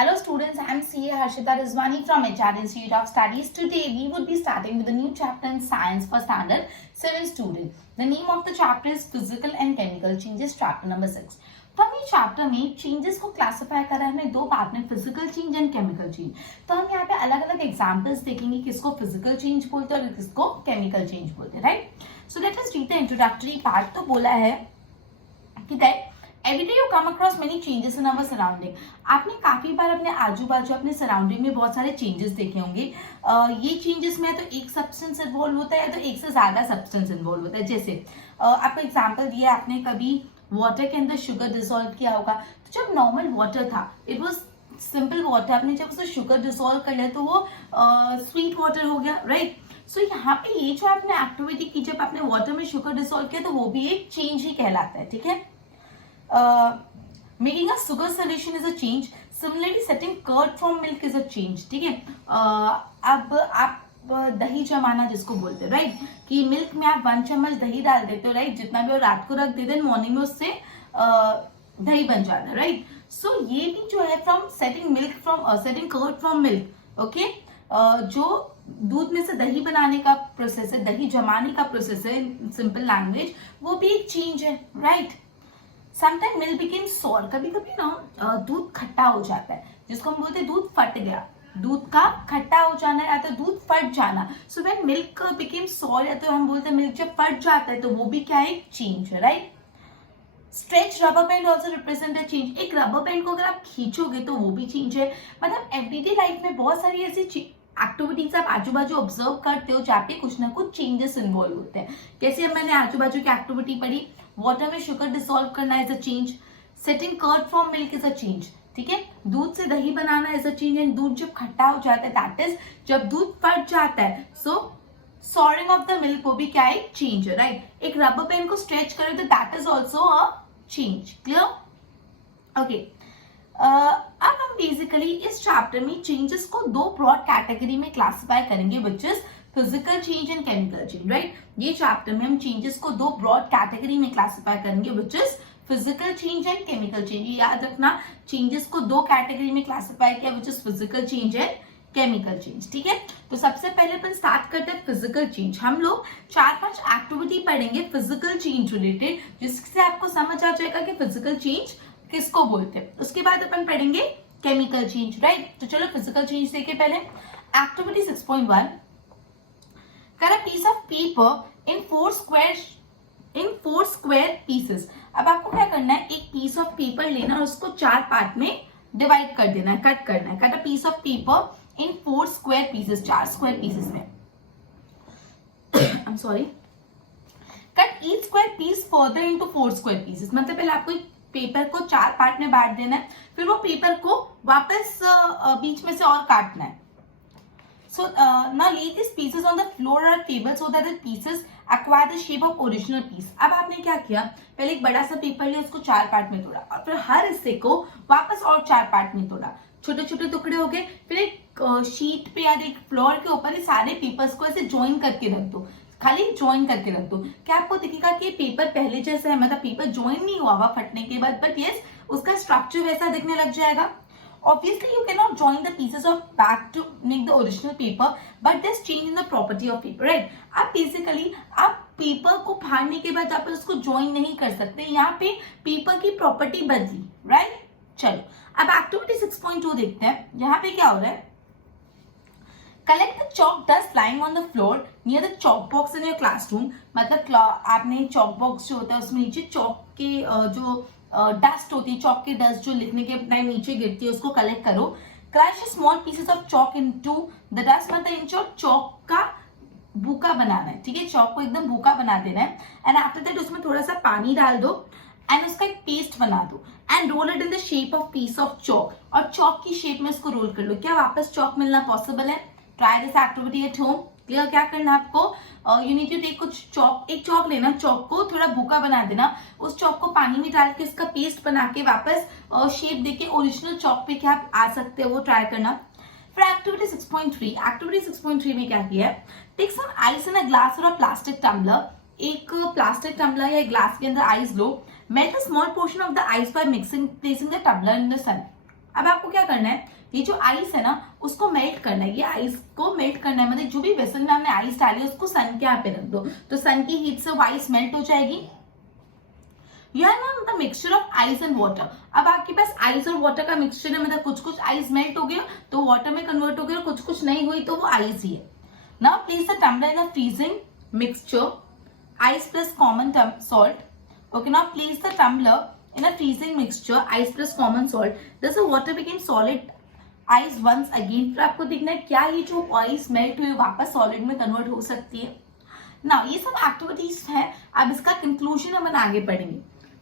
Hello students, I am CA Harshita Rizwani from HR Institute of Studies. Today we would be starting with a new chapter in science for standard 7 student. The name of the chapter is Physical and Chemical Changes, chapter number 6. तो हम ये chapter में changes को classify करा है हमने दो part में, physical change and chemical change. तो हम यहाँ पे अलग अलग एग्जांपल्स देखेंगे किसको फिजिकल चेंज बोलते हैं और किसको केमिकल चेंज बोलते हैं, right. So let us read the introductory part. तो बोला है कि that Every day you come across many changes in our surrounding. आपने काफी बार अपने आजू बाजू अपने सराउंडिंग में बहुत सारे चेंजेस देखे होंगे. ये चेंजेस में तो एक सब्सटेंस इन्वॉल्व होता है या तो एक से ज्यादा सब्सटेंस इन्वॉल्व होता है. जैसे आपको एग्जांपल दिया, आपने कभी वाटर के अंदर शुगर डिसॉल्व किया होगा. तो जब नॉर्मल वाटर था, इट वाज सिंपल वाटर, आपने जब उसे शुगर डिसॉल्व कर लिया तो वो स्वीट वाटर हो गया, राइट. सो यहाँ पे ये जो आपने एक्टिविटी की, जब आपने वाटर में शुगर डिसॉल्व किया तो वो भी एक चेंज ही कहलाता है, ठीक है. Making a sugar solution is a change. Similarly, setting curd from milk is a change. ठीक है. अब आप दही जमाना जिसको बोलते हैं, राइट, कि मिल्क में आप 1 चम्मच दही डाल देते हो, राइट, जितना भी रात को रख देते हैं, मॉर्निंग में उससे दही बन जाता है, राइट. सो ये भी जो है from setting curd from milk, okay, जो दूध में से दही बनाने का प्रोसेस है, दही जमाने का प्रोसेस है, सिंपल लैंग्वेज, वो भी एक चेंज है, right. Sometime milk became sour. कभी कभी ना दूध खट्टा हो जाता है, जिसको हम बोलते हैं दूध फट गया, दूध का खट्टा हो जाना या तो दूध फट जाना. So when milk became sour, या तो हम बोलते हैं मिल्क जब फट जाता है तो वो भी क्या एक चेंज है, right. Stretch rubber band also represent a change. एक रबर बैंड को अगर आप खींचोगे तो वो भी चेंज है. मतलब एवरीडे लाइफ में बहुत सारी ऐसी एक्टिविटीज आप आजू बाजू ऑब्जर्व करते हो जहाँ पे कुछ ना कुछ चेंजेस इन्वॉल्व होते हैं. जैसे अब मैंने आजू बाजू की एक्टिविटी पढ़ी, वाटर में शुगर डिसॉल्व करना is a change, setting curd from milk is a change, ठीक है. दूध से दही बनाना इज अ चेंज, एंड दूध जब खट्टा हो जाता है, दैट इज जब दूध फट जाता है. सो सॉरिंग ऑफ द मिल्क वो भी क्या है, चेंज है, राइट. एक रबर पेन को स्ट्रेच करें तो that is also a change. Clear? Okay. अब हम बेसिकली इस चैप्टर में चेंजेस को दो ब्रॉड कैटेगरी में क्लासिफाई करेंगे, which is physical change and chemical change, right. ये चैप्टर में हम चेंजेस को दो ब्रॉड कैटेगरी में क्लासिफाई करेंगे, which is physical change and chemical change. याद रखना, चेंजेस को दो कैटेगरी में क्लासिफाई किया, which is physical change and chemical change, ठीक है. तो सबसे पहले अपन स्टार्ट करते हैं फिजिकल चेंज. हम लोग 4-5 एक्टिविटी पढ़ेंगे फिजिकल चेंज रिलेटेड, जिससे आपको समझ आ जाएगा कि फिजिकल चेंज किसको बोलते हैं. उसके बाद अपन पढ़ेंगे केमिकल चेंज, राइट. तो चलो फिजिकल चेंज देखिए पहले. Activity 6.1. cut a piece of paper in 4 square pieces. अब आपको क्या करना है, एक पीस ऑफ पेपर लेना और उसको 4 पार्ट में डिवाइड कर देना है, कट करना है. Cut a piece of paper in 4 square pieces, 4 square pieces में. I am sorry. Cut each square piece further into 4 square pieces. मतलब पहले आपको पेपर को 4 पार्ट में बांट देना है, फिर वो पेपर को वापस बीच में से और काटना है. So now lay these pieces on the floor or table so that the pieces acquire the shape of original piece. अब आपने क्या किया, पहले एक बड़ा सा पेपर लिया, उसको 4 पार्ट में तोड़ा और फिर हर हिस्से को वापस और 4 पार्ट में तोड़ा. छोटे छोटे टुकड़े हो गए. फिर एक शीट पे या एक फ्लोर के ऊपर ये सारे पेपर्स को ऐसे ज्वाइन करके रख दो, खाली ज्वाइन करके रख दो. क्या आपको दिखेगा कि पेपर पहले जैसा है, मतलब पेपर ज्वाइन नहीं हुआ फटने के बाद, बट यस उसका स्ट्रक्चर वैसा दिखने लग जाएगा. Obviously, you cannot join the pieces of back to make the original paper, but there's change in the property of paper, right? अब basically आप पेपर को फाड़ने के बाद आप उसको ज्वाइन नहीं कर सकते. यहाँ पे पेपर की प्रॉपर्टी बदली, राइट. चलो अब एक्टिविटी 6.2 देखते हैं. यहाँ पे क्या हो रहा है, collect the chalk dust flying on the floor near the chalk box in your classroom. मतलब आपने चॉक बॉक्स जो होता है उसमें नीचे चॉक के जो डस्ट होती है, चॉक की डस्ट जो लिखने के टाइम नीचे गिरती है, उसको कलेक्ट करो. Crush small pieces of chalk into the dust. मतलब इन चॉक का भूका बनाना है, ठीक है. चॉक को एकदम भूका बना देना है. एंड आफ्टर दैट उसमें थोड़ा सा पानी डाल दो एंड उसका एक पेस्ट बना दो and roll it in the shape of piece of chalk. और चॉक की शेप में इसको रोल कर लो. क्या वापस चॉक मिलना पॉसिबल है? Try this activity at home. Clear? क्या करना है आपको, यू नीड टू टेक कुछ चॉक, एक चॉक लेना, चॉक को थोड़ा भूका बना देना, उस चॉक को पानी में डाल के उसका पेस्ट बना के वापस शेप देके ओरिजिनल चॉक पे क्या आप आ सकते हो, वो ट्राई करना. फिर एक्टिविटी 6.3. एक्टिविटी 6.3 में क्या किया है, take some ice in a glass और अ प्लास्टिक टम्बलर. एक प्लास्टिक टम्बलर या ग्लास के अंदर आइस लो. Melt a small portion of the ice by mixing placing the tumbler in the sun. अब आपको क्या करना है, ये जो आइस है ना उसको मेल्ट करना है, ये आइस को मेल्ट करना है, मतलब जो भी वेसल में हमने आइस डाली है उसको सन के यहाँ पे रख दो, तो सन की हीट से वो आइस मेल्ट हो जाएगी। यह ना the mixture of ice and water. अब आपके पास आइस और वाटर का मिक्सचर है, मतलब कुछ कुछ आइस मेल्ट हो गया तो वाटर में कन्वर्ट हो गया, कुछ कुछ नहीं हुई तो वो आइस ही है। Now place the tumbler in a freezing mixture, ice plus common salt. Okay, now place the tumbler in a freezing mixture, ice plus common salt. Does the water became solid ice once again? फिर आपको देखना है क्या ये जो ice melt हुई वापस solid में convert हो सकती है। Now ये सब activities है, अब इसका conclusion हम आगे पढ़ेंगे।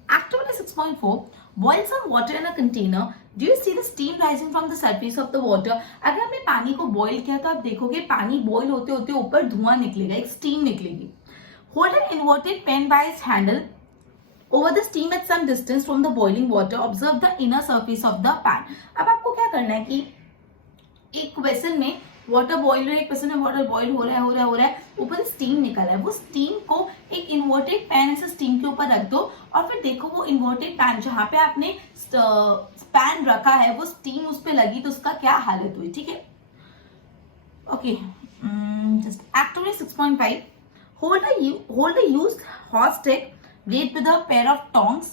Activity 6.4, boil some water in a container. Do you see the steam rising from the surface of the water? अगर हमने पानी को boil किया तो आप देखोगे पानी boil होते होते ऊपर धुआं निकलेगा, एक steam निकलेगी। Hold an inverted pen by its handle over the steam at some distance from the boiling water. Observe the inner surface of the pan. अब आपको क्या करना है कि एक वेसल में वाटर बॉईल हो रहा है, एक वेसल में वाटर बॉईल हो रहा है, ऊपर स्टीम निकल रहा है, वो स्टीम को एक इन्वर्टेड पैन से स्टीम के ऊपर रख दो और फिर देखो वो इन्वर्टेड पैन जहां पे आपने पैन रखा है वो स्टीम उस पर लगी तो उसका क्या हालत हुई। ठीक है, okay, just activity 6.5, hold a used hot stick blade with a pair of tongs.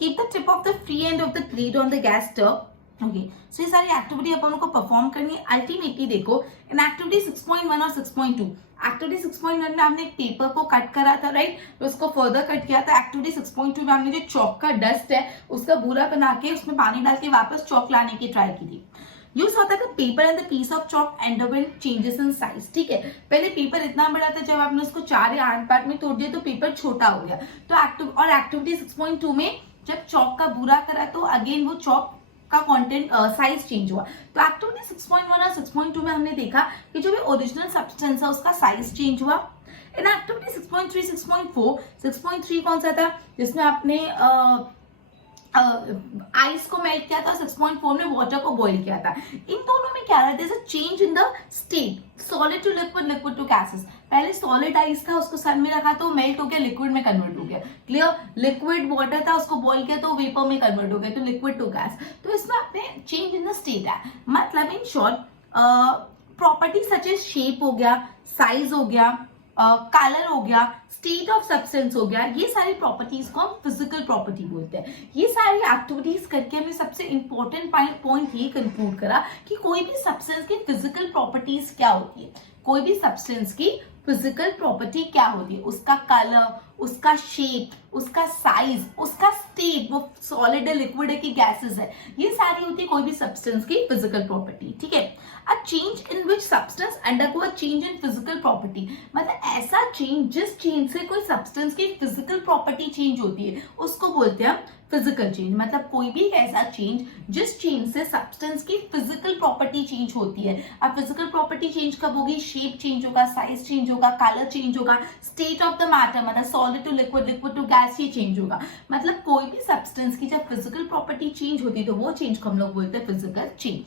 Keep the tip of the free end of the blade on the gas stove. Okay, so ये सारी एक्टिविटी अपन को perform करनी है। Ultimately देखो in activity 6.1 और 6.2, activity 6.1 में हमने एक पेपर को कट करा था, राइट, तो उसको फर्दर कट किया था। एक्टिविटी 6.2 में हमने जो चौक का डस्ट है उसका बूरा बना के उसमें पानी डाल के वापस चौक लाने की ट्राई की थी। यूज होता है paper and the piece of chalk underwent changes in size. ठीक है, पहले पेपर इतना बड़ा था, जब आपने उसको 4 या 8 पार्ट में तोड़ दिया तो पेपर छोटा हो गया। तो एक्टिविटी 6.2 में जब चॉक का बूरा करा तो अगेन वो चॉक का कंटेंट साइज चेंज हुआ। तो एक्टिविटी 6.1 और 6.2 में हमने देखा कि जो भी ओरिजिनल सब्सटेंस है उसका साइज चेंज हुआ। इन एक्टिविटी 6.3, 6.4, 6.3 कौन सा था जिसमें आपने आइस को मेल्ट किया था, 6.4 में वाटर को बॉईल किया था। इन दोनों में क्या है, change in the state, solid to liquid, liquid to gases. पहले सॉलिड आइस था उसको सन में रखा तो मेल्ट हो गया, लिक्विड में कन्वर्ट हो गया। क्लियर, लिक्विड वाटर था उसको बॉईल किया तो वेपर में कन्वर्ट हो गया, तो लिक्विड टू गैस। तो इसमें आपने चेंज इन द स्टेट है, मतलब in short property such as shape हो गया, साइज हो गया, कलर हो गया, स्टेट ऑफ सब्सटेंस हो गया, ये सारी प्रॉपर्टीज को हम फिजिकल प्रॉपर्टी बोलते हैं। ये सारी एक्टिविटीज करके हमने सबसे इंपॉर्टेंट पॉइंट ये कंक्लूड करा कि कोई भी सब्सटेंस की फिजिकल प्रॉपर्टीज क्या होती है, कोई भी सब्सटेंस की फिजिकल प्रॉपर्टी क्या होती है, उसका कलर, उसका शेप, उसका साइज, उसका स्टेट, वो सॉलिड है, लिक्विड है कि गैसेस है, ये सारी होती है कोई भी सब्सटेंस की फिजिकल प्रॉपर्टी। ठीक है, a change in which substance undergo a change in physical property, मतलब ऐसा चेंज जिस चेंज से कोई सब्सटेंस की फिजिकल प्रॉपर्टी चेंज होती है उसको बोलते हैं फिजिकल चेंज। मतलब कोई भी ऐसा चेंज जिस चेंज से सब्सटेंस की फिजिकल प्रॉपर्टी चेंज होती है। अब फिजिकल प्रॉपर्टी चेंज कब होगी, शेप चेंज होगा, साइज चेंज होगा, कलर चेंज होगा, स्टेट ऑफ द मैटर मतलब solid to liquid, liquid to gas, ये चेंज होगा। मतलब कोई भी सब्सटेंस की जब फिजिकल प्रॉपर्टी चेंज होती है तो वो चेंज को हम लोग बोलते हैं physical change.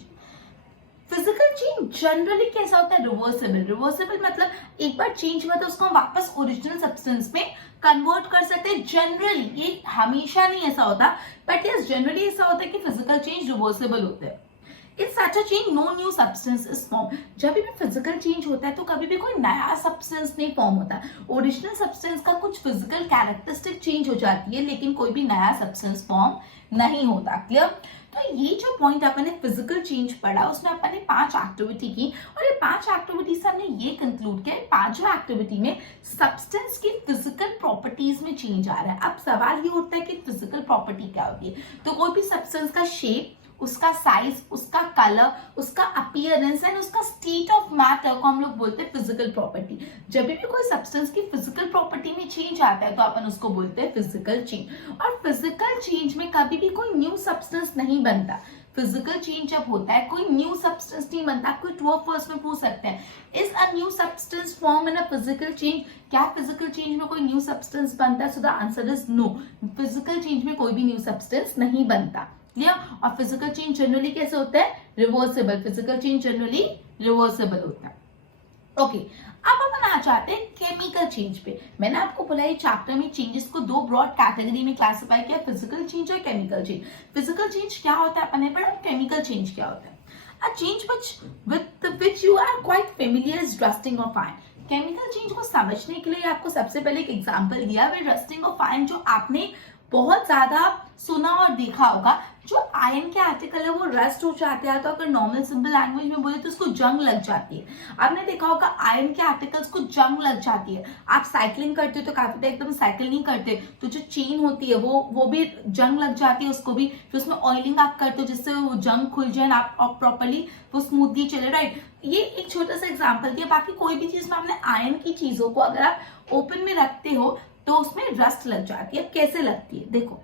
Physical change generally कैसा होता है, रिवर्सिबल। रिवर्सिबल मतलब एक बार चेंज हुआ तो उसको हम वापस ओरिजिनल सब्सटेंस में कन्वर्ट कर सकते हैं। जनरली, ये हमेशा नहीं ऐसा होता, बट यस जनरली ऐसा होता है कि फिजिकल चेंज रिवर्सिबल होते हैं। In such a change no new substance is form. जब भी फिजिकल चेंज होता है तो कभी भी कोई नया सब्सटेंस नहीं फॉर्म होता। ओरिजिनल सब्सटेंस का कुछ फिजिकल कैरेक्टरिस्टिक चेंज हो जाती है लेकिन कोई भी नया सब्सटेंस फॉर्म नहीं होता। क्लियर, तो ये जो पॉइंट अपन ने फिजिकल चेंज पढ़ा उसमें अपन ने 5 एक्टिविटी की और ये 5 एक्टिविटी से हमने ये कंक्लूड किया 5 एक्टिविटी में सब्सटेंस की फिजिकल प्रॉपर्टीज में चेंज आ रहा है। अब सवाल ये उठता है कि फिजिकल प्रॉपर्टी क्या होती है, तो कोई भी सब्सटेंस का शेप, उसका साइज, उसका कलर, उसका अपीयरेंस एंड उसका स्टेट ऑफ मैटर को हम लोग बोलते हैं फिजिकल प्रॉपर्टी। जब भी कोई सब्सटेंस की फिजिकल प्रॉपर्टी में चेंज आता है तो अपन उसको बोलते हैं फिजिकल चेंज। और फिजिकल चेंज में कभी भी कोई न्यू सब्सटेंस नहीं बनता। फिजिकल चेंज जब होता है कोई न्यू सब्सटेंस नहीं बनता। कोई 12 फर्स्ट में पूछ सकते हैं, is a new substance form in a physical change? क्या फिजिकल चेंज में कोई न्यू सब्सटेंस बनता है? So the answer is no. Physical change में कोई भी न्यू सब्सटेंस नहीं बनता। क्लियर? और फिजिकल चेंज जनरली कैसे होता है? Reversible. Physical change generally reversible होता है। ओके अब अपन आ जाते हैं केमिकल चेंज पे। मैंने आपको बोला ये चैप्टर में चेंजेस को दो ब्रॉड कैटेगरी में क्लासिफाई किया, फिजिकल चेंज और केमिकल चेंज। फिजिकल चेंज क्या होता है अपन ने पढ़ा, केमिकल चेंज क्या होता है। A change with which you are quite familiar is rusting of iron. Chemical change को समझने के लिए आपको सबसे पहले एक एग्जांपल दिया है रस्टिंग ऑफ आयरन, जो आपने बहुत ज्यादा सुना और देखा होगा। जो आयरन के आर्टिकल है वो रस्ट हो जाते हैं, तो अगर नॉर्मल सिंपल लैंग्वेज में बोले तो उसको जंग लग जाती है। आपने देखा होगा आयरन के आर्टिकल्स को जंग लग जाती है। आप साइकिलिंग करते हो तो काफी एकदम साइकिल नहीं करते तो जो चेन होती है वो भी जंग लग जाती है उसको भी। फिर उसमें ऑयलिंग आप करते हो जिससे वो जंग खुल जाए, आप प्रॉपरली वो स्मूथली चले, राइट। ये एक छोटा सा एग्जाम्पल दिया। बाकी कोई भी चीज में आपने आयरन की चीजों को अगर आप ओपन में रखते हो तो उसमें रस्ट लग जाती है। कैसे लगती है देखो,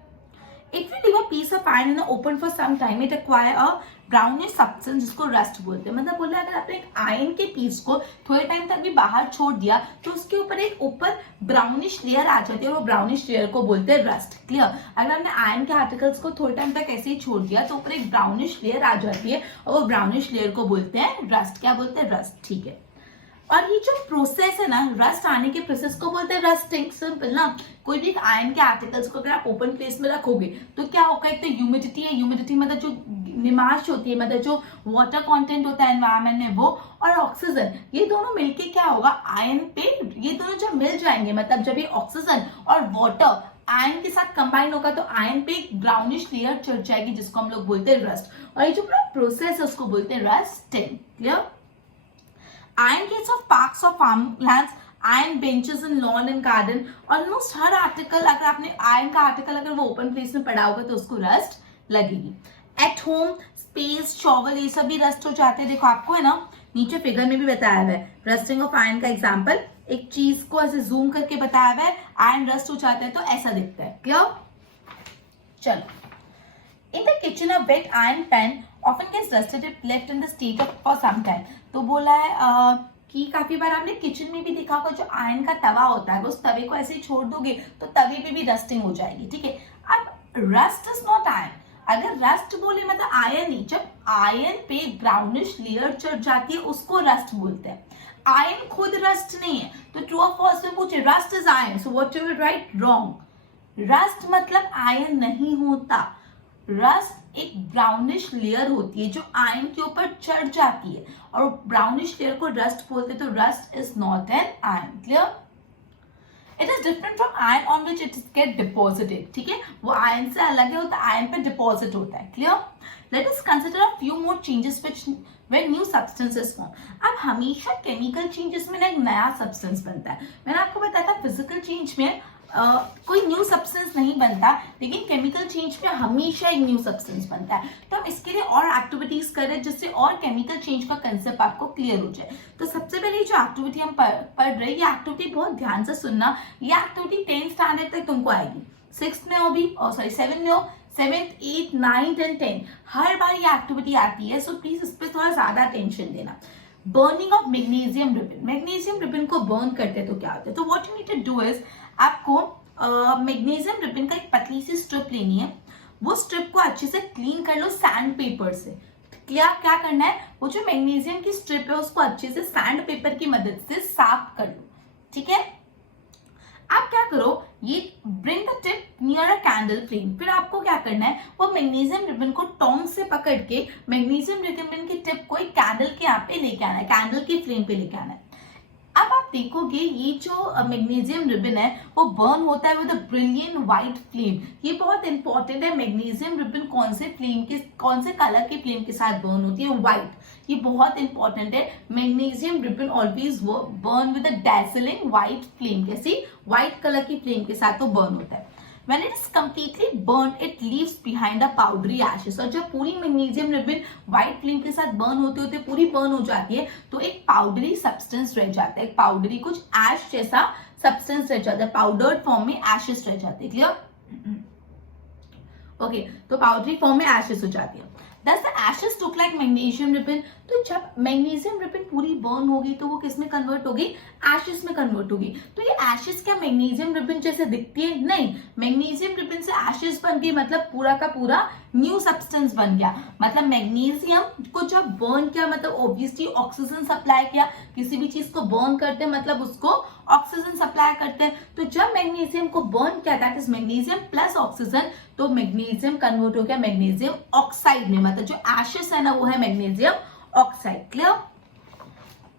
if you leave a piece of iron in the open for some time it acquire a brownish substance जिसको रस्ट बोलते हैं। मतलब बोला अगर आपने एक आयरन के पीस को थोड़े टाइम तक भी बाहर छोड़ दिया तो उसके ऊपर एक ऊपर ब्राउनिश लेयर आ जाती है और वो ब्राउनिश लेयर को बोलते हैं रस्ट। क्लियर। अगर आपने आयरन के आर्टिकल्स को थोड़े टाइम तक ऐसे ही छोड़ दिया तो ऊपर एक ब्राउनिश लेयर आ जाती है और वो ब्राउनिश लेयर को बोलते हैं रस्ट। क्या बोलते हैं, रस्ट। ठीक है। और ये जो प्रोसेस है ना, रस्ट आने के प्रोसेस को बोलते हैं रस्टिंग। सिंपल ना। कोई भी आयरन के आर्टिकल्स को अगर आप ओपन प्लेस में रखोगे तो क्या होगा, एक तो ह्यूमिडिटी है, ह्यूमिडिटी मतलब जो निमाश होती है, मतलब जो वाटर कंटेंट होता है एनवायरनमेंट में वो, और ऑक्सीजन, ये दोनों मिलके क्या होगा आयरन पे, ये दोनों जब मिल जाएंगे मतलब जब ये ऑक्सीजन और वाटर आयरन के साथ कंबाइन होगा तो आयरन पे एक ब्राउनिश लेयर चढ़ जाएगी जिसको हम लोग बोलते हैं रस्ट। और ये जो पूरा प्रोसेस है उसको बोलते हैं rusting. Clear. Iron gates of parks of farmlands, iron benches in lawn and garden, almost her article अगर आपने आयरन का आर्टिकल अगर वो ओपन प्लेस में पड़ा होगा तो उसको रस्ट लगेगी। एट होम स्पेस शॉवल ये सब भी रस्ट हो जाते हैं। देखो आपको है ना नीचे फिगर में भी बताया हुआ है रस्टिंग ऑफ आयरन का एग्जांपल। एक चीज को ऐसे जूम करके बताया हुआ है, आयरन रस्ट हो जाता है तो ऐसा दिखता है। क्लियर। चलो, in the kitchen a wet iron pan often gets rusted if left in the state of for some time। तो बोला है कि काफी बार आपने किचन में भी देखा होगा जो आयरन का तवा होता है उस तवे को ऐसे ही छोड़ दोगे तो तवे पे भी रस्टिंग हो जाएगी। ठीक है। अब रस्ट इज नॉट आयरन। अगर रस्ट बोले मतलब आयरन नहीं, जब आयरन पे ब्राउनिश लेयर चढ़ जाती है उसको रस्ट बोलते हैं। आयरन खुद रस्ट नहीं है। तो ट्रू और फॉल्स में पूछे rust is iron, so what you will write, wrong. Rust मतलब आयरन नहीं होता। रस्ट एक ब्राउनिश लेयर होती है जो आयरन के ऊपर चढ़ जाती है और ब्राउनिश लेयर को रस्ट बोलते हैं। तो rust is not an iron. Clear. It is different from iron on which it is get deposited. ठीक है, वो आयरन से अलग है, होता है आयरन पे डिपॉजिट होता है। Clear. Let us consider a few more changes which when new substances form. अब हमेशा केमिकल चेंजेस में ना एक नया सब्सटेंस बनता है। मैंने आपको बताया था फिजिकल चेंज में कोई न्यू सब्सटेंस नहीं बनता, लेकिन केमिकल चेंज में हमेशा एक न्यू सब्सटेंस बनता है। तो हम इसके लिए और एक्टिविटीज करें जिससे और केमिकल चेंज का कंसेप्ट आपको क्लियर हो जाए। तो सबसे पहले जो एक्टिविटी हम पढ़ रहे हैं, ये एक्टिविटी बहुत ध्यान से सुनना। ये एक्टिविटी 10th स्टैंडर्ड तक तुमको आएगी, 6th में हो भी, और 7th में हो, 7th, 8th, 9th and 10th हर बार ये एक्टिविटी आती है। सो प्लीज इस पर थोड़ा ज्यादा अटेंशन देना। Burning of magnesium ribbon. Magnesium ribbon को बर्न करते हैं तो क्या होता है, तो what you need to do is आपको मैग्नीशियम रिबन का एक पतली सी स्ट्रिप लेनी है। वो स्ट्रिप को अच्छे से क्लीन कर लो सैंड पेपर से। क्या करना है, वो जो मैग्नीशियम की स्ट्रिप है उसको अच्छे से सैंड पेपर की मदद से साफ कर लो। ठीक है। आप क्या करो, ये bring the tip near a candle flame. फिर आपको क्या करना है, वो मैग्नीशियम रिबन को टोंग से पकड़ के मैग्नीशियम रिबन की टिप को एक कैंडल के यहाँ पे लेके आना है, कैंडल की फ्लेम पे लेके आना है। अब आप देखोगे ये जो मैग्नीशियम रिबन है वो बर्न होता है with a brilliant white flame. ये बहुत इंपॉर्टेंट है। मैग्नीशियम रिबन कौन से कलर के फ्लेम के साथ बर्न होती है, व्हाइट। ये बहुत इंपॉर्टेंट है। Magnesium ribbon always burn with a dazzling white flame. कैसी, व्हाइट कलर की फ्लेम के साथ तो बर्न होता है। When it is completely burnt, it leaves behind a powdery ashes। और जब पूरी मैग्नीशियम रिबन व्हाइट फ्लेम के साथ बर्न होते होते पूरी बर्न हो जाती है तो एक पाउडरी सब्सटेंस रह जाता है, एक पाउडरी कुछ एश जैसा सब्सटेंस रह जाता है, पाउडर्ड फॉर्म में एशेस रह जाते हैं। क्लियर। ओके, तो पाउडरी फॉर्म में एशेस हो जाती है। Does the ashes look like magnesium ribbon? तो जब मैग्नीशियम रिबन पूरी बर्न होगी तो वो किस में कन्वर्ट होगी, एशेस में कन्वर्ट होगी। तो ये एशेस क्या मैग्नीशियम रिबन जैसे दिखती है, नहीं। मैग्नीशियम रिबन से एशेस बन गई मतलब पूरा का पूरा न्यू सब्सटेंस बन गया। मतलब मैग्नीशियम को जब बर्न किया मतलब ऑब्वियसली ऑक्सीजन सप्लाई किया, किसी भी चीज को बर्न करते हैं मतलब उसको ऑक्सीजन सप्लाई करते हैं। तो जब मैग्नीशियम को बर्न किया that is magnesium plus oxygen, तो मैग्नीशियम कन्वर्ट हो गया मैग्नीशियम ऑक्साइड में, मतलब जो एशेस है ना वो है मैग्नीशियम ऑक्साइड। क्लियर?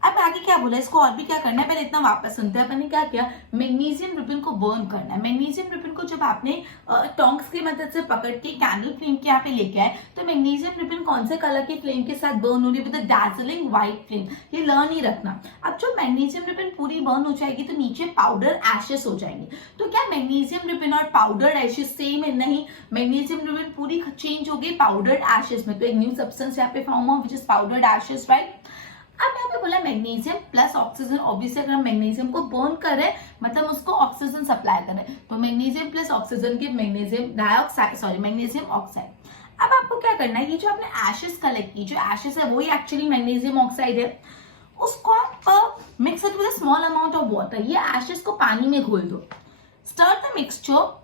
अब आगे क्या बोला, इसको और भी क्या करना है, पहले इतना वापस सुनते हैं। मैंने क्या किया, मैग्नीशियम रिबन को बर्न करना है। मैग्नीशियम रिबन को जब आपने टोंग्स की मदद से पकड़ के कैंडल फ्लेम के यहाँ पे लेके आए, तो मैग्नीशियम रिबन कौन से कलर की फ्लेम के साथ बर्न हो रही है, विद डैजलिंग व्हाइट फ्लेम। ये लर्न ही रखना। अब जो मैग्नीशियम रिबन पूरी बर्न हो जाएगी तो नीचे पाउडर एशेस हो जाएंगे। तो क्या मैग्नीशियम रिबन और पाउडर एशेस सेम है? नहीं, मैग्नीशियम रिबन पूरी चेंज हो गई पाउडर्ड एशेस में। तो एक न्यू सब्सटेंस यहाँ पे फॉर्म हुआ which is powdered ashes, right. अब यहाँ पे बोला मैग्नीशियम प्लस ऑक्सीजन। ऑब्वियसली अगर हम मैग्नीशियम को बर्न कर रहे हैं मतलब उसको ऑक्सीजन सप्लाई कर रहे हैं, तो मैग्नीशियम प्लस ऑक्सीजन के magnesium dioxide, sorry magnesium oxide. अब आपको क्या करना है, ये जो आपने एशेस कलेक्ट की, जो एशेस है वही एक्चुअली मैग्नीशियम ऑक्साइड है, उसको आप mix it with a small amount of water. ये एशेस को पानी में घोल दो। Stir the mixture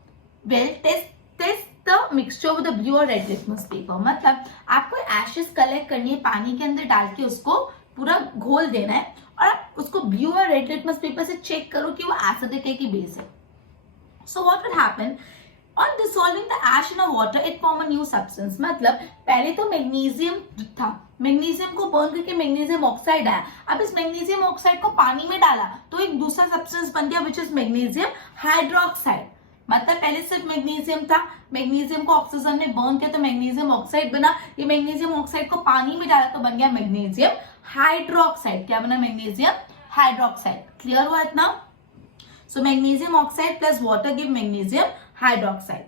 well, test the mixture with blue और रेड लिटमस पेपर। मतलब आपको एशेस कलेक्ट करनी है, पानी के अंदर डाल के उसको पूरा घोल देना है और आप उसको ब्लू और रेड लिटमस पेपर से चेक करो कि वो एसिडिक है कि बेस है। So what will happen on dissolving the ash in a water it form a new substance. मतलब पहले तो मैग्नीशियम था, मैग्नीशियम को बर्न करके मैग्नीशियम ऑक्साइड आया। अब इस मैग्नीशियम ऑक्साइड को पानी में डाला तो एक दूसरा सब्सटेंस बन गया विच इज मैग्नीशियम हाइड्रोक्साइड। मतलब पहले सिर्फ मैग्नीशियम था, मैग्नीशियम को ऑक्सीजन ने बर्न किया तो मैग्नीशियम ऑक्साइड बना। ये मैग्नीशियम ऑक्साइड को पानी में डाला तो बन गया मैग्नीशियम हाइड्रोक्साइड। क्या बना? Magnesium hydroxide. क्लियर हुआ इतना? So magnesium oxide plus water give magnesium hydroxide.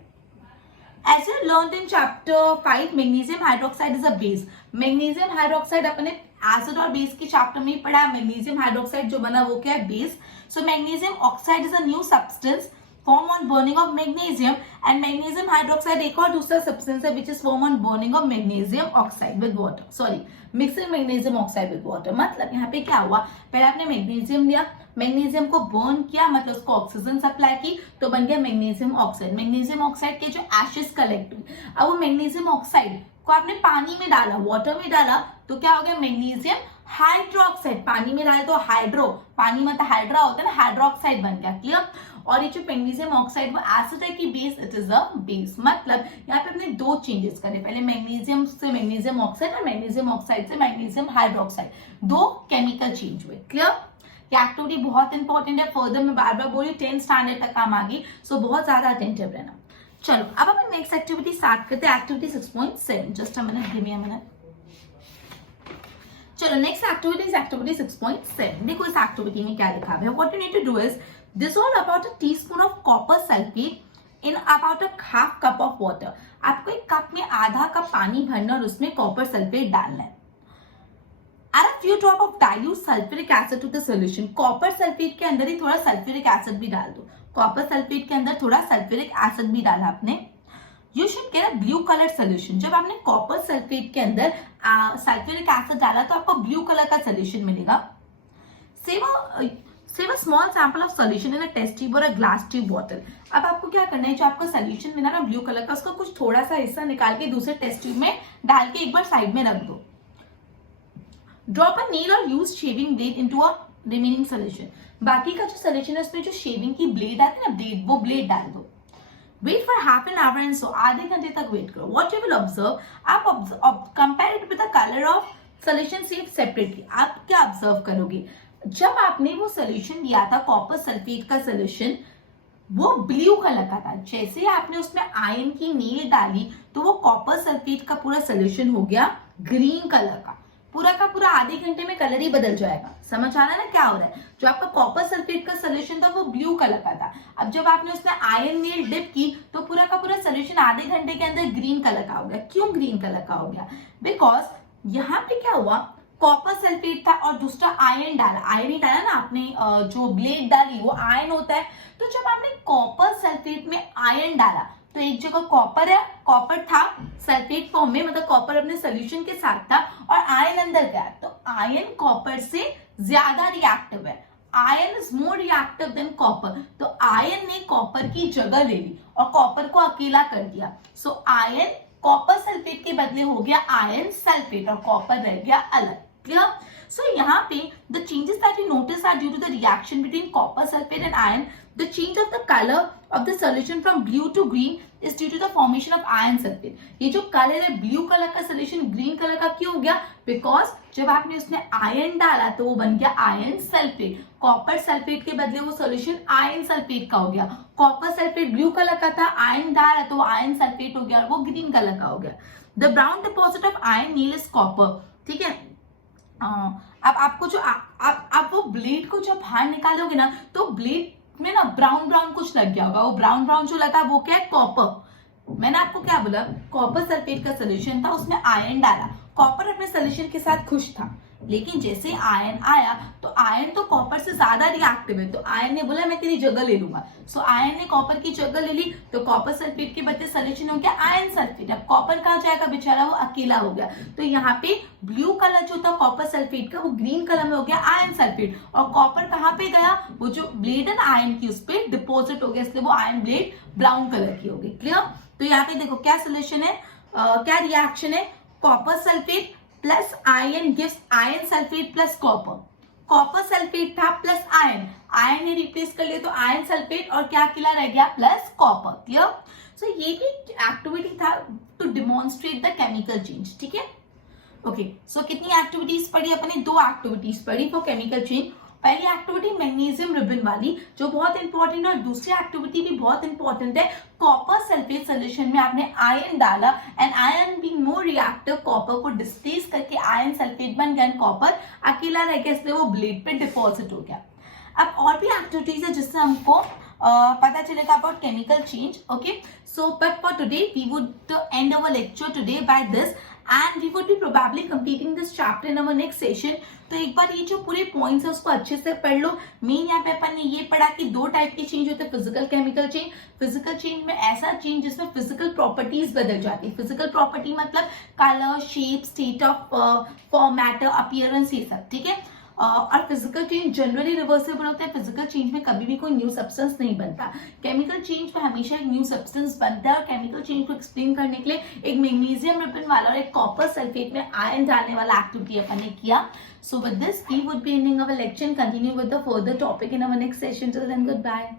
As you learned in chapter 5, magnesium hydroxide is a base. Magnesium hydroxide अपने एसिड और बेस के चैप्टर में पढ़ा है। मैग्नीशियम हाइड्रोक्साइड जो बना वो क्या है? Base. So magnesium oxide is a new substance form on burning of magnesium, and magnesium hydroxide एक और दूसरा सब्सटेंस है which is form on burning of magnesium oxide with water, sorry mixing magnesium oxide with water। मतलब यहाँ पे क्या हुआ, पहले आपने मैग्नीशियम लिया, मैग्नीशियम को बर्न किया मतलब उसको ऑक्सीजन सप्लाई की तो बन गया मैग्नीशियम ऑक्साइड। मैग्नीशियम ऑक्साइड के जो एशेस कलेक्ट हुई, अब वो मैग्नीशियम ऑक्साइड को आपने पानी में डाला, वाटर में डाला तो क्या हो गया? Magnesium hydroxide. पानी में डाले तो हाइड्रो, पानी मतलब हाइड्रा होता है ना, हाइड्रोक्साइड बन गया। क्लियर? और ये जो मैग्नीशियम ऑक्साइड वो एसिड है कि base? It is a base. मतलब यहाँ पे हमने दो चेंजेस करे, पहले मैग्नीशियम से मैग्नीशियम ऑक्साइड और मैग्नीशियम ऑक्साइड से मैग्नीशियम हाइड्रोक्साइड, दो केमिकल चेंज हुए। क्लियर? ये एक्टिविटी बहुत इंपॉर्टेंट है, फर्दर में बार बार बोली 10th स्टैंडर्ड तक काम आ गई, सो बहुत ज्यादा अटेंटिव रहना। चलो अब अपन नेक्स्ट एक्टिविटी स्टार्ट करते हैं, activity 6.7। Just a minute, give me a minute. चलो नेक्स्ट एक्टिविटी इज एक्टिविटी 6.7। देखो इस एक्टिविटी में क्या लिखा है। What you need to do is dissolve about a teaspoon of copper sulfate in about a half cup of water। आपको एक cup में आधा कप पानी भरना और उसमें कॉपर सल्फेट डालना है। Add a few drop of dilute sulfuric acid to the solution। Copper sulphate के अंदर ही थोड़ा सल्फ्यूरिक एसिड भी डाल दो। कॉपर सल्फेट के अंदर थोड़ा सल्फ्यूरिक एसिड भी डाला आपने। You should get a blue colored solution। जब आपने कॉपर सल्फेट के अंदर सल्फ्यूरिक एसिड डाला तो आपको ब्लू कलर का सोल्यूशन मिलेगा। Save a small sample of solution in a test tube or a glass tube bottle। अब आपको क्या करना है, जो आपको सोल्यूशन मिला ना ब्लू कलर का, उसका कुछ थोड़ा सा हिस्सा निकाल के दूसरे टेस्ट ट्यूब में डाल के एक बार साइड में रख दो। ड्रॉप अ नील और use shaving blade into a remaining solution. बाकी का जो सोल्यूशन है उसमें जो शेविंग की ब्लेड आती है ना, ब्लेड, वो ब्लेड डाल दो। Wait for half an hour and so, आधे घंटे तक वेट करो। व्हाट यू विल ऑब्जर्व, आप compare it with the colour of solution separately. आप क्या ऑब्जर्व करोगे, जब आपने वो सोल्यूशन लिया था कॉपर सल्फेट का सोल्यूशन, वो ब्लू कलर का था। जैसे ही आपने उसमें आयरन की नील डाली तो वो कॉपर सल्फेट का पूरा सोल्यूशन हो गया ग्रीन कलर का। पूरा का पूरा आधे घंटे में कलर ही बदल जाएगा। समझ आ रहा है ना क्या हो रहा है? जो आपका कॉपर सल्फेट का सोल्यूशन था वो ब्लू कलर का था, अब जब आपने उसमें आयरन नील डिप की तो पूरा का पूरा सोल्यूशन आधे घंटे के अंदर ग्रीन कलर का हो गया। क्यों ग्रीन कलर का हो गया? बिकॉज यहाँ पे क्या हुआ, कॉपर सल्फेट था और दूसरा आयरन डाला। आयरन ही डाला ना आपने, जो ब्लेड डाली वो आयरन होता है। तो जब आपने कॉपर सल्फेट में आयरन डाला तो एक जगह कॉपर है, कॉपर था सल्फेट फॉर्म में, मतलब कॉपर अपने सोल्यूशन के साथ था और आयरन अंदर गया, तो आयरन कॉपर से ज्यादा रिएक्टिव है। Iron is more reactive than copper, तो आयरन ने कॉपर की जगह ले ली और कॉपर को अकेला कर दिया। सो आयरन कॉपर सल्फेट के बदले हो गया आयरन सल्फेट और कॉपर रह गया अलग। क्लियर? So यहाँ पे the changes that you notice are due to the reaction between copper sulfate and iron. The change of the color of the solution from blue to green is due to the formation of iron sulfate. ये जो colour है blue colour का solution green colour का क्यों हो गया? Because जब आपने उसमें आयरन डाला तो वो बन गया आयरन सल्फेट। कॉपर सल्फेट के बदले वो सोल्यूशन आयरन सल्फेट का हो गया। कॉपर सल्फेट ब्लू कलर का था, आयरन डाला तो वो आयरन सल्फेट हो गया और वो ग्रीन कलर का हो गया। The brown deposit of iron nail is copper. ठीक है, अब आपको जो आप वो ब्लेड को जब बाहर निकालोगे ना तो ब्लेड में ना ब्राउन ब्राउन कुछ लग गया होगा। वो ब्राउन ब्राउन जो लगा वो क्या है? कॉपर। मैंने आपको क्या बोला? कॉपर सल्फेट का सोल्यूशन था, उसमें आयरन डाला। कॉपर अपने सोल्यूशन के साथ खुश था, लेकिन जैसे आयरन आया तो आयरन तो कॉपर से ज्यादा रिएक्टिव है, तो आयरन ने बोला मैं तेरी जगह ले लूंगा। सो आयरन ने कॉपर की जगह ले ली, तो कॉपर सल्फेट के बदले सोल्यूशन हो गया आयरन सल्फेट। अब कॉपर कहाँ जाएगा बेचारा? वो अकेला हो गया। तो यहाँ पे ब्लू कलर जो था कॉपर सल्फेट का वो ग्रीन कलर में हो गया आयरन सल्फेट, और कॉपर कहाँ पे गया? वो जो ब्लेड है ना आयरन की उस पर डिपोजिट हो गया, इसलिए वो आयरन ब्लेड ब्राउन कलर की हो गई। क्लियर? तो यहाँ पे देखो क्या सोल्यूशन है, क्या रिएक्शन है? Copper sulphate plus iron gives iron sulphate plus copper. Copper sulphate था प्लस आयरन, आयरन ने रिप्लेस कर लिया तो आयरन सल्फेट, और क्या अकेला रह गया? Plus copper. क्लियर? सो ये भी एक्टिविटी था to demonstrate the chemical change. ठीक है, ओके। सो कितनी एक्टिविटीज पढ़ी अपने? 2 एक्टिविटीज पढ़ी फॉर केमिकल चेंज। पहली एक्टिविटी मैग्नीशियम रिबन वाली जो बहुत इंपॉर्टेंट है, और दूसरी एक्टिविटी भी बहुत इंपॉर्टेंट है। कॉपर सल्फेट सोल्यूशन में आपने आयरन डाला and iron being more reactive copper को डिस्प्लेस करके आयरन सल्फेट बन गया, कॉपर अकेला रह गया, इसलिए वो ब्लेड पे डिपॉजिट हो गया। अब और भी एक्टिविटीज है जिससे हमको पता चलेगा about chemical change. Okay, so but for today we would end our lecture today by this and we would be probably completing this chapter in our next session. तो एक बार ये जो पूरे पॉइंट्स है उसको अच्छे से पढ़ लो। मेन यहाँ पे अपन ने ये पढ़ा कि 2 टाइप के चेंज होते हैं, physical chemical change. Physical change में ऐसा चेंज जिसमें फिजिकल प्रॉपर्टीज बदल जाती है। फिजिकल प्रॉपर्टी मतलब colour, shape, state of matter, appearance, ये सब। ठीक है, और फिजिकल चेंज जनरली रिवर्सिबल होता है। फिजिकल चेंज में कभी भी कोई न्यू सब्सटेंस नहीं बनता। केमिकल चेंज में हमेशा एक न्यू सब्सटेंस बनता है, और केमिकल चेंज को एक्सप्लेन करने के लिए एक मैग्नीशियम रिबन वाला और एक कॉपर सल्फेट में आयरन डालने वाला एक्टिविटी अपन ने किया। So with this we would be ending our lecture, continue with the further topic in our next session. Till then good bye.